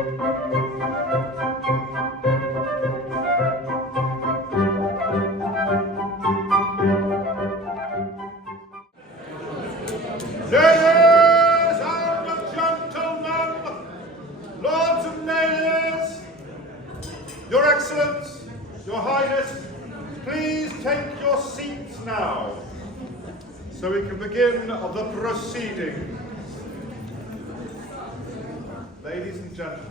Ladies and gentlemen, lords and ladies, Your Excellence, Your Highness, please take your seats now, so we can begin the proceedings. Ladies and gentlemen,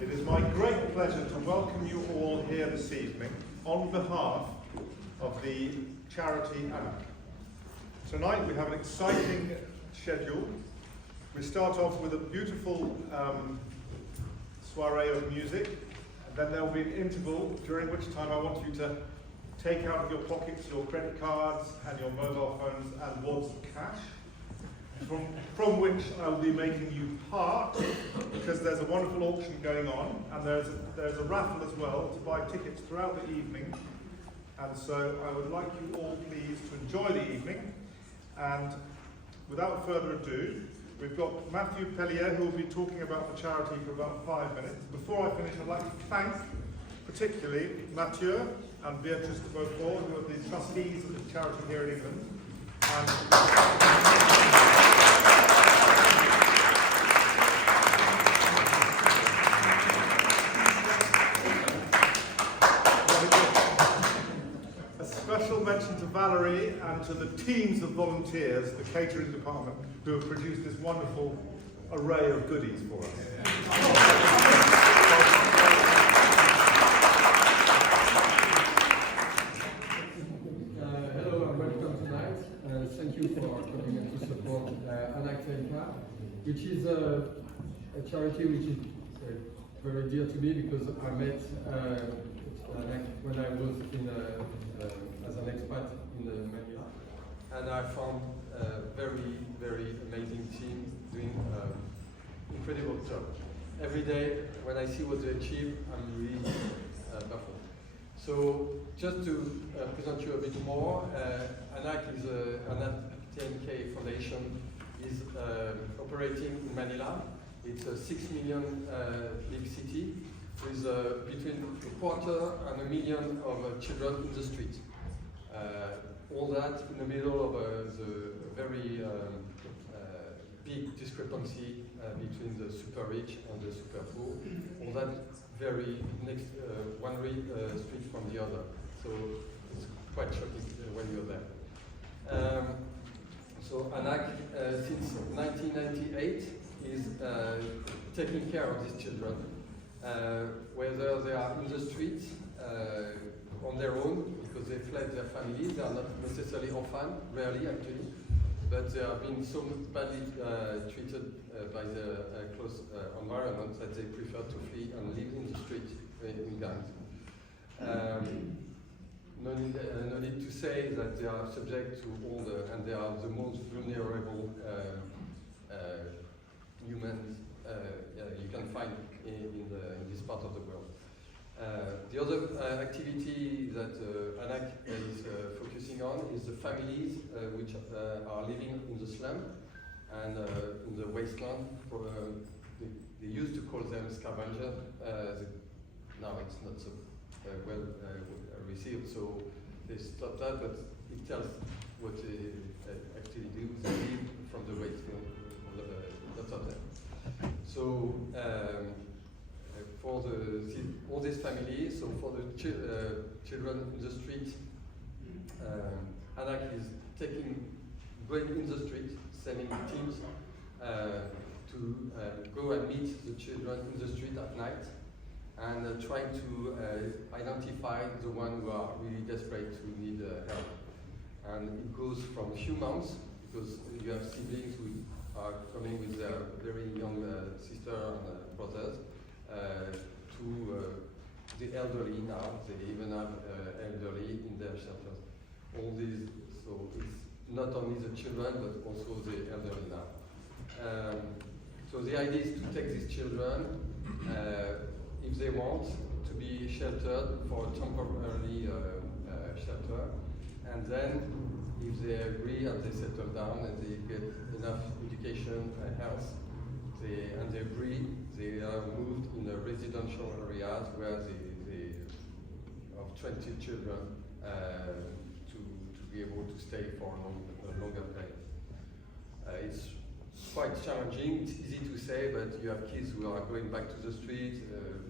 it is my great pleasure to welcome you all here this evening on behalf of the charity ANAK. Tonight we have an exciting schedule. We start off with a beautiful soiree of music, and then there will be an interval during which time I want you to take out of your pockets your credit cards and your mobile phones and wads of cash, from which I will be making you part, because there's a wonderful auction going on, and there's a raffle as well to buy tickets throughout the evening. And so I would like you all please to enjoy the evening. And without further ado, we've got Matthew Pellier, who will be talking about the charity for about 5 minutes. Before I finish, I'd like to thank particularly Mathieu and Beatrice de Beaufort, who are the trustees of the charity here in England. Special mention to Valerie and to the teams of volunteers, the catering department, who have produced this wonderful array of goodies for us. Hello and welcome tonight. Thank you for coming and to support ANAK, which is a charity which is very dear to me, because I met when I was as an expat in Manila, and I found a very amazing team doing incredible job. Every day when I see what they achieve, I'm really baffled. So just to present you a bit more, ANAK is ANAK 10K Foundation is operating in Manila. It's a 6 million big city with between a quarter and 1 million of children in the street. All that in the middle of the very big discrepancy between the super rich and the super poor. All that very next one street from the other. So it's quite shocking when you're there. So ANAK since 1998 is taking care of these children, whether they are in the streets on their own, because they fled their families. They are not necessarily orphaned, rarely actually, but they have been so badly treated by the close environment that they prefer to flee and live in the street in gangs. No need to say that they are subject to all and they are the most vulnerable humans you can find in this part of the world. The other activity that ANAK is focusing on is the families which are living in the slum and in the wasteland. They used to call them scavengers. Now it's not so well received, so they stopped that, but it tells what they actually do. They live from the wasteland. That's up there. So for all these families, so for the children in the street, ANAK is going in the street, sending teams to go and meet the children in the street at night, and trying to identify the ones who are really desperate, who need help. And it goes from a few months, because you have siblings who are coming with their very young sister and brothers, to the elderly now. They even have elderly in their shelters. All these, so it's not only the children, but also the elderly now. So the idea is to take these children, if they want, to be sheltered for a temporary shelter, and then if they agree and they settle down and they get enough education and health, and they agree, they residential areas where they have 20 children to be able to stay for a longer period. It's quite challenging. It's easy to say, but you have kids who are going back to the street,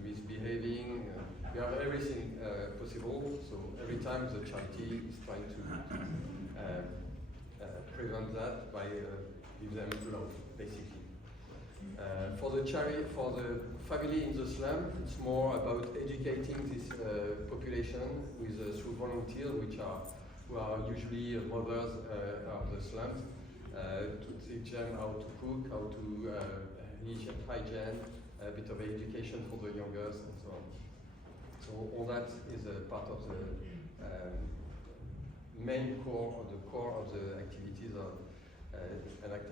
misbehaving. You have everything possible. So every time the charity is trying to prevent that by giving them love, basically. For the family in the slum, it's more about educating this population with through volunteers, who are usually mothers of the slums, to teach them how to cook, how to hygiene, a bit of education for the youngers, and so on. So all that is a part of the main core of the activities of ANAK.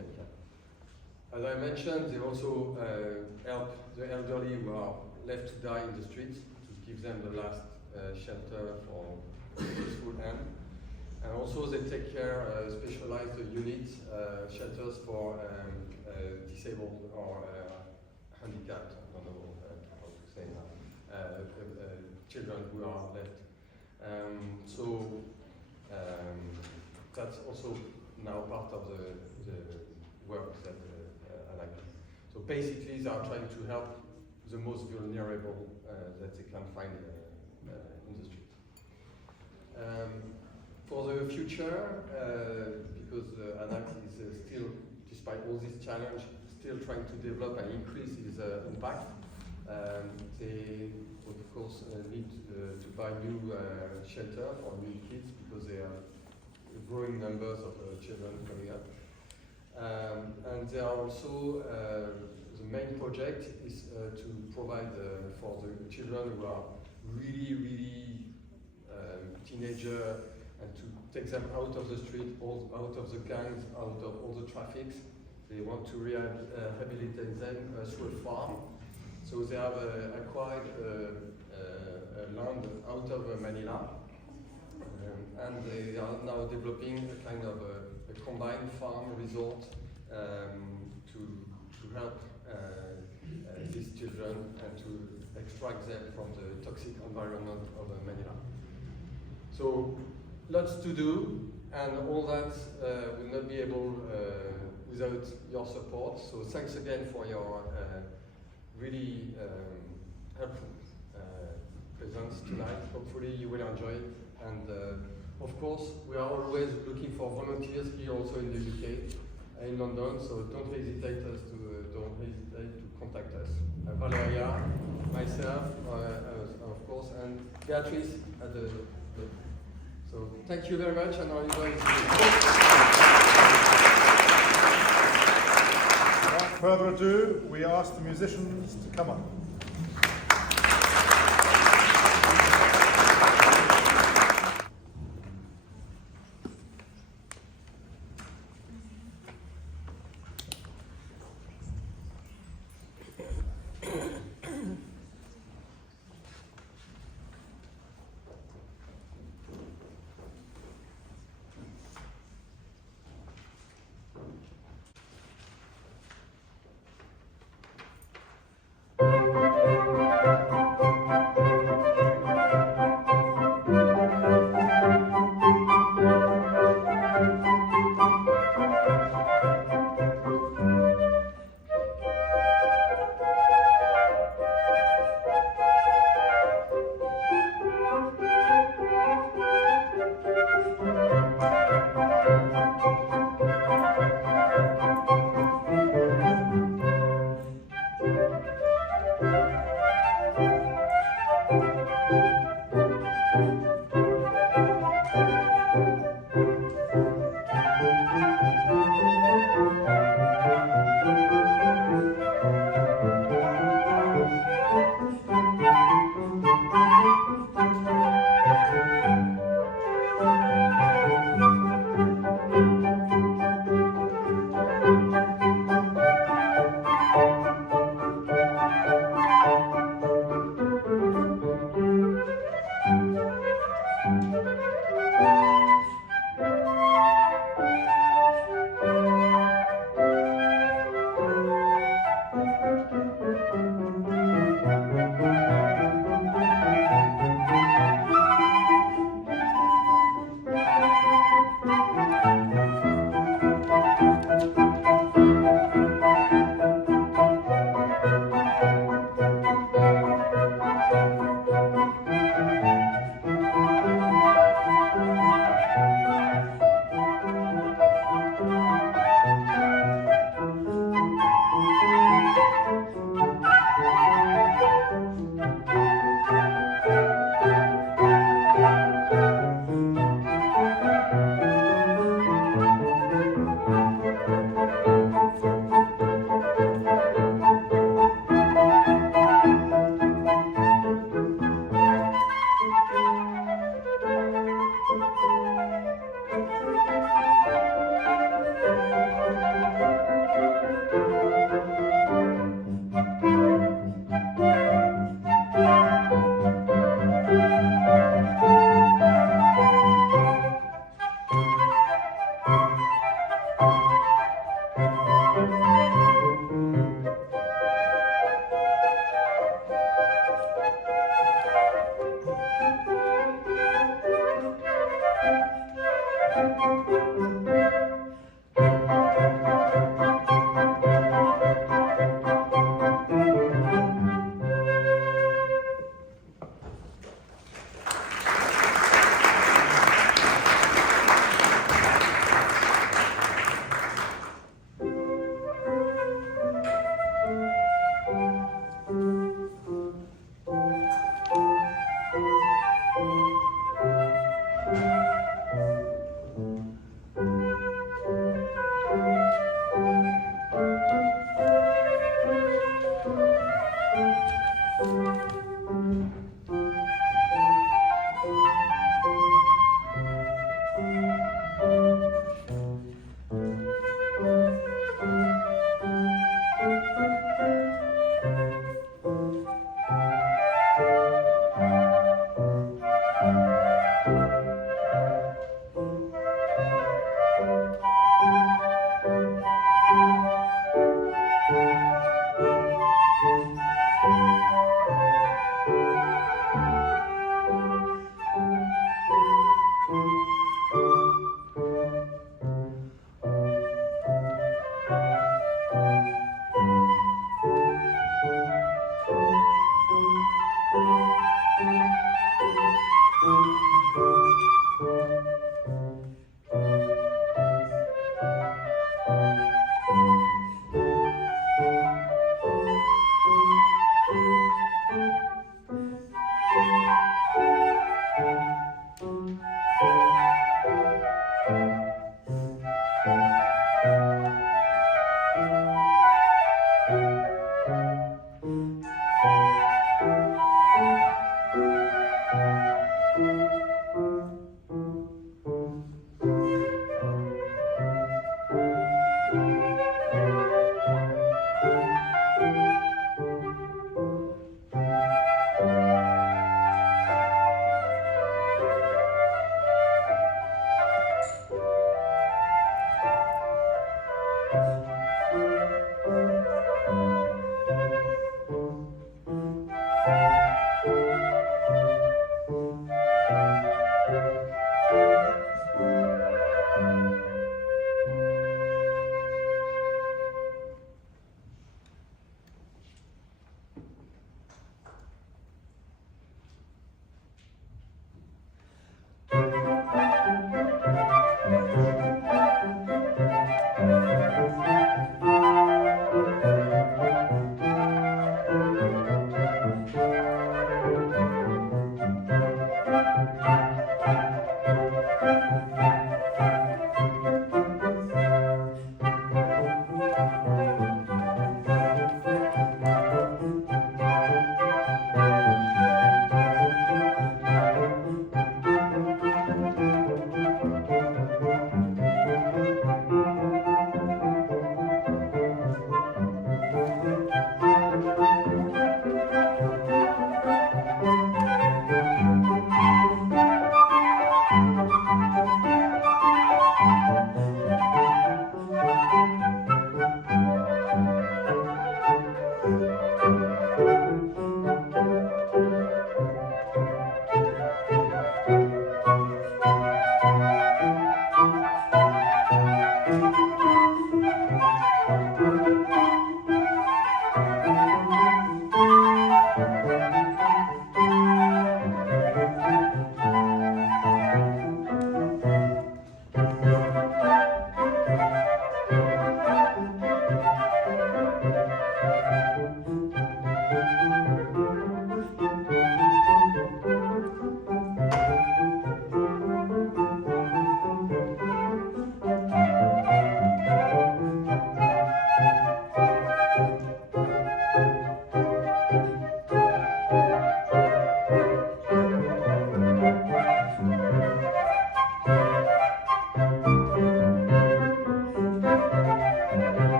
As I mentioned, they also help the elderly who are left to die in the streets, to give them the last shelter for peaceful end. And also they take care, specialized units, shelters for disabled or handicapped, I don't know how to say now, children who are left. That's also now part of the work that I like. So basically they are trying to help the most vulnerable that they can find in the street. For the future, because ANAK is still, despite all this challenge, still trying to develop and increase its impact. They, of course, need to buy new shelter for new kids because they are growing numbers of children coming up. And they are also, the main project is to provide for the children who are really teenager, and to take them out of the street, out of the gangs, out of all the traffics. They want to rehabilitate them through a farm. So they have acquired land out of Manila, and they are now developing a kind of a combined farm resort to help these children and to extract them from the toxic environment of Manila. So lots to do, and all that will not be able without your support. So thanks again for your really helpful presence tonight. Hopefully you will enjoy it. And of course, we are always looking for volunteers here also in the UK, in London. So don't hesitate to contact us. Valeria, myself, of course, and Beatrice at the. So thank you very much, and I'll invite you. Without further ado, we ask the musicians to come up.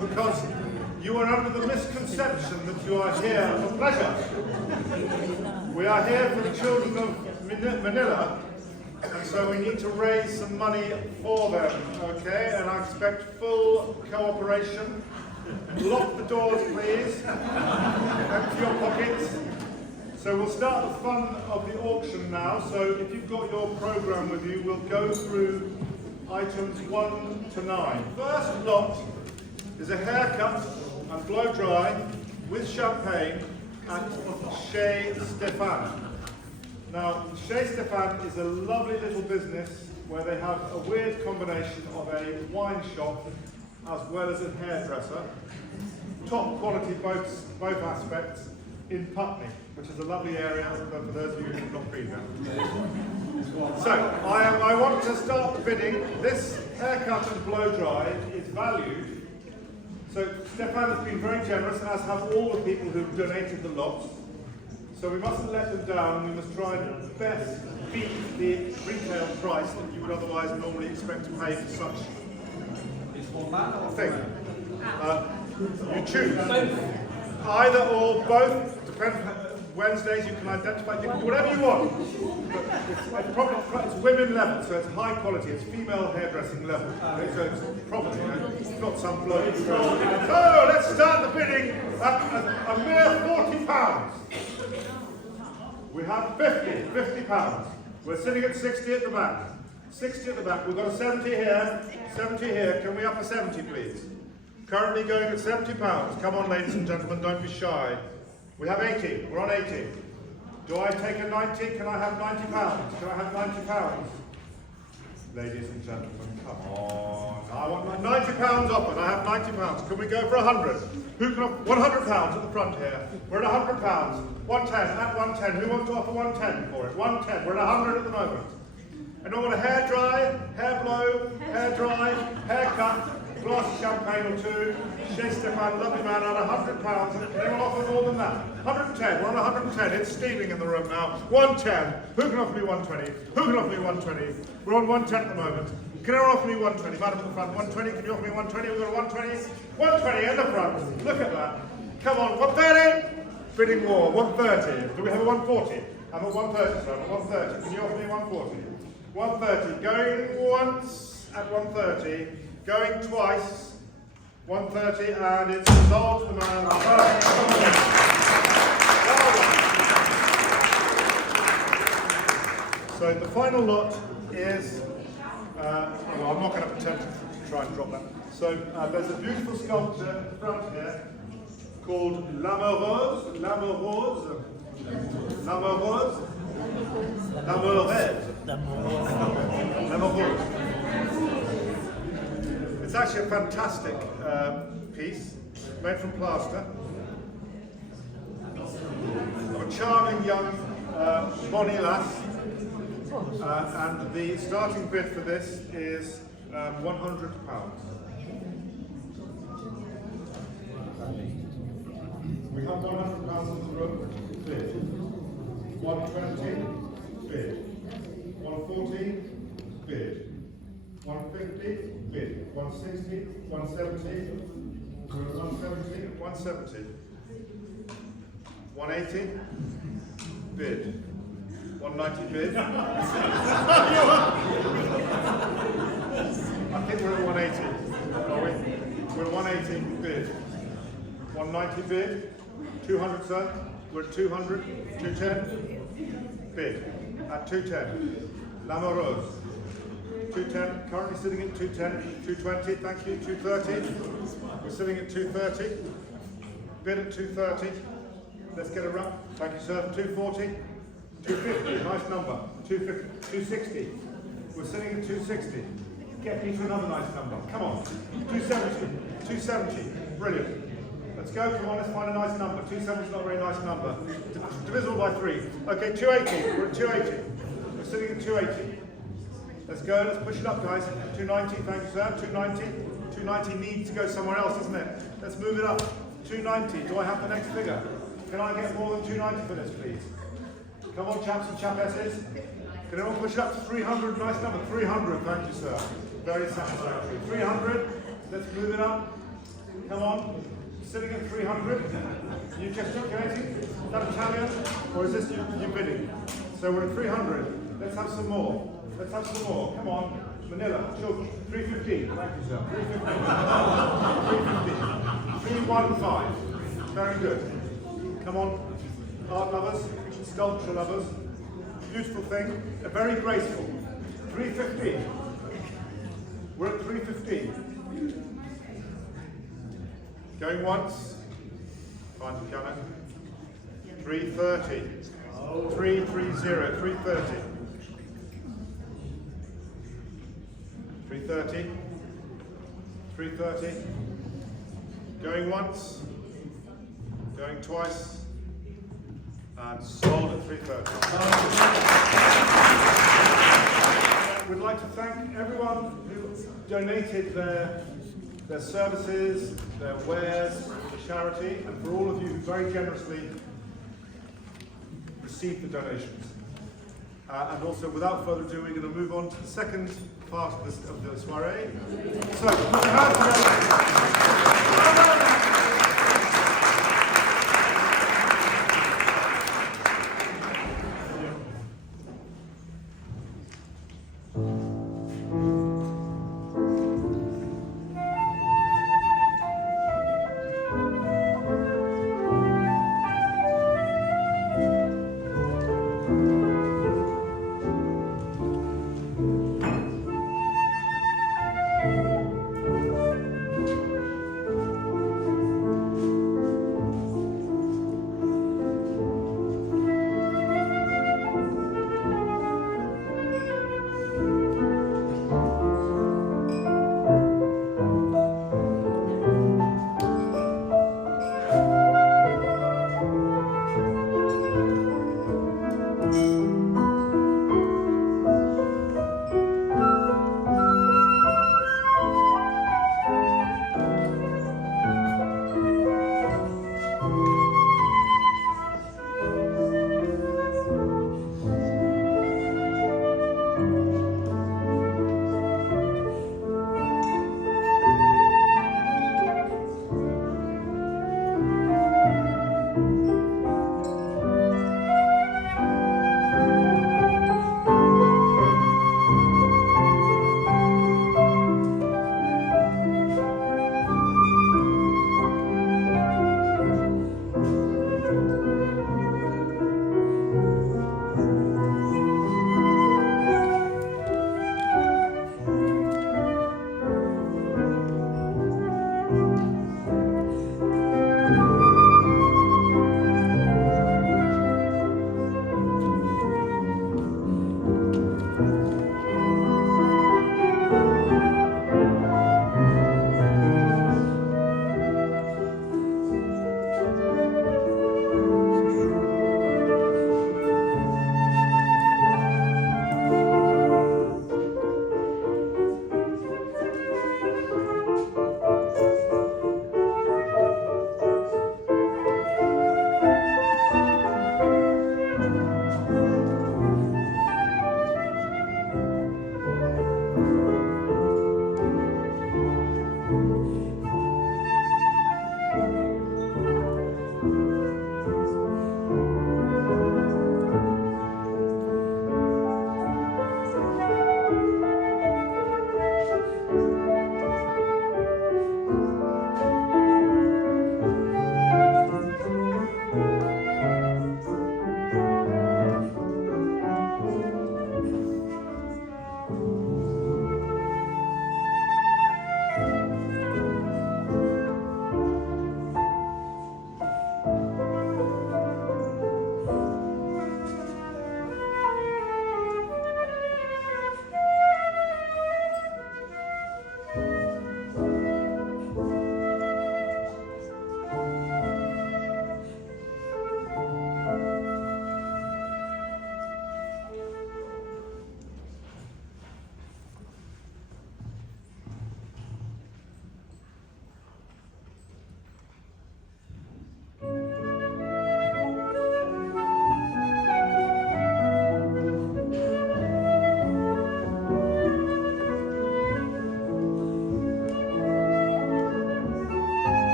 Because you are under the misconception that you are here for pleasure. We are here for the children of Manila, and so we need to raise some money for them, okay? And I expect full cooperation. Lock the doors, please. Empty your pockets. So we'll start the fun of the auction now. So if you've got your program with you, we'll go through items 1 to 9. First lot is a haircut and blow dry with champagne at Chez Stéphane. Now, Chez Stéphane is a lovely little business where they have a weird combination of a wine shop as well as a hairdresser. Top quality both aspects in Putney, which is a lovely area for those of you who have not been there. So, I want to start the bidding. This haircut and blow dry is valued. So Stéphane has been very generous, as have all the people who've donated the lots. So we mustn't let them down. We must try and best beat the retail price that you would otherwise normally expect to pay for such a thing. You choose. Either or both. Depends. Wednesdays you can identify, you can do whatever you want. But it's women level, so it's high quality, it's female hairdressing level. So it's probably, it's not some bloke. So let's start the bidding at a mere £40. We have £50. We're sitting at 60 at the back. 60 at the back, we've got a 70 here, 70 here. Can we up a 70 please? Currently going at £70. Come on ladies and gentlemen, don't be shy. We have 80, we're on 80. Do I take a 90? Can I have £90? Can I have £90? Ladies and gentlemen, come on. I want my £90 offered, I have £90. Can we go for 100? Who can offer £100 at the front here? We're at £100. 110, at 110. Who wants to offer 110 for it? 110, we're at 100 at the moment. Anyone want a hair dry, hair blow, hair dry, haircut, glass of champagne or two? Chez Stéphane, lovely man, at £100. Can anyone offer more than that? 110, we're on 110. It's steaming in the room now. 110. Who can offer me 120? Who can offer me 120? We're on 110 at the moment. Can anyone offer me 120? Madam at the front, 120. Can you offer me 120? We've got a 120. 120 in the front. Look at that. Come on, 130. Bidding war. 130. Do we have a 140? I'm at 130, sir. I'm at 130. Can you offer me 140? 130. Going once at 130. Going twice. 130, and it's resolved the man. Well done. So the final lot is, well, I'm not going to pretend to try and drop that. So there's a beautiful sculpture at the front here called L'Amoureuse, L'Amoureuse, L'Amoureuse, L'Amoureuse, L'Amoureuse. It's actually a fantastic piece made from plaster of a charming young bonny lass. And the starting bid for this is £100. We have £100 in the room, bid. 120, bid. 140, bid. 150, bid. 160, 170, 170, 170. 180, bid. 190 bid. I think we're at 180. Are we? We're at 180 bid. 190 bid. 200, sir. We're at 200. 210 bid. At 210. L'Amoureuse. 210. Currently sitting at 210. 220. Thank you. 230. We're sitting at 230. Bid at 230. Let's get a run. Thank you, sir. 240. 250, nice number. 250, 260. We're sitting at 260. Get me to another nice number. Come on. 270, 270. Brilliant. Let's go. Come on, let's find a nice number. 270 is not a very nice number. Divisible by 3. Okay, 280. We're at 280. We're sitting at 280. Let's go. Let's push it up, guys. 290. Thank you, sir. 290. 290 needs to go somewhere else, doesn't it? Let's move it up. 290. Do I have the next figure? Can I get more than 290 for this, please? Come on, chaps and chapesses. Can everyone push it up to 300? Nice number. 300. Thank you, sir. Very satisfactory. 300. Let's move it up. Come on. Sitting at 300. You gesticulating? Is that Italian? Or is this you bidding? So we're at 300. Let's have some more. Let's have some more. Come on. Manila. Sure. 315. Thank you, sir. 315. 315. 315. Very good. Come on. Art lovers. Sculpture lovers, beautiful thing, very graceful. 315. We're at 315. Going once. Find the piano. 330. 330. 330. 330. 330. Going once. Going twice. And sold at 330. We'd like to thank everyone who donated their services, their wares to charity, and for all of you who very generously received the donations. And also, without further ado, we're going to move on to the second part of the soiree. So, put your hands together.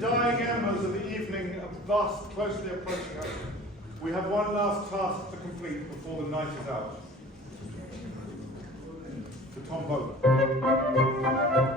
dying embers of the evening are fast, closely approaching us. We have one last task to complete before the night is out. The Tombola.